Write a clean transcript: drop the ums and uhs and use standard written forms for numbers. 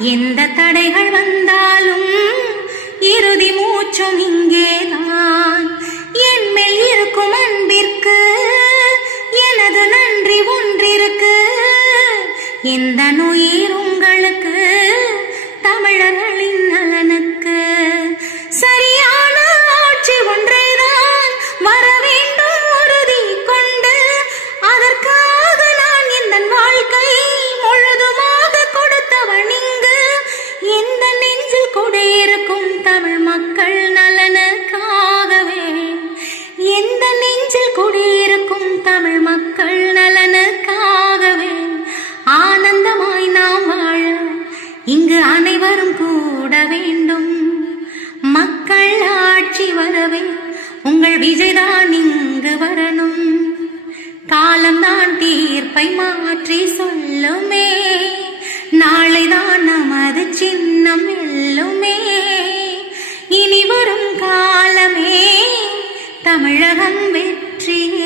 எந்த தடைகள் வந்தாலும் இறுதி மூச்சும் இங்கேதான். என் மேல் இருக்கும் அன்பிற்கு எனது நன்றி ஒன்றிருக்கு. இந்த உயிர் உங்களுக்கு தமிழர்களின் நலனுக்கு. சரியான ஆட்சி ஒன்றைதான் வர வேண்டும் உறுதி கொண்டு. அதற்காக நான் இந்த வாழ்க்கை முழுதுமாக கொடுத்தவன் இங்கு. எந்த நெஞ்சில் குடியிருக்கும் தமிழ் மக்கள் நலனுக்காகவே. எந்த நெஞ்சில் குடியிருக்கும் தமிழ் மக்கள் நலனுக்காகவே. ஆனந்தமாய் நாம் வாழ இங்கு அனைவரும் கூட வேண்டும். மக்கள் ஆட்சி வரவே உங்கள் விஜய்தான் இங்கு வரணும். காலம்தான் தீர்ப்பை மாற்றி சொல்லுமே. நாளைதான் நமது சின்னம் வெல்லுமே. இனி வரும் காலமே தமிழகம் வெற்றி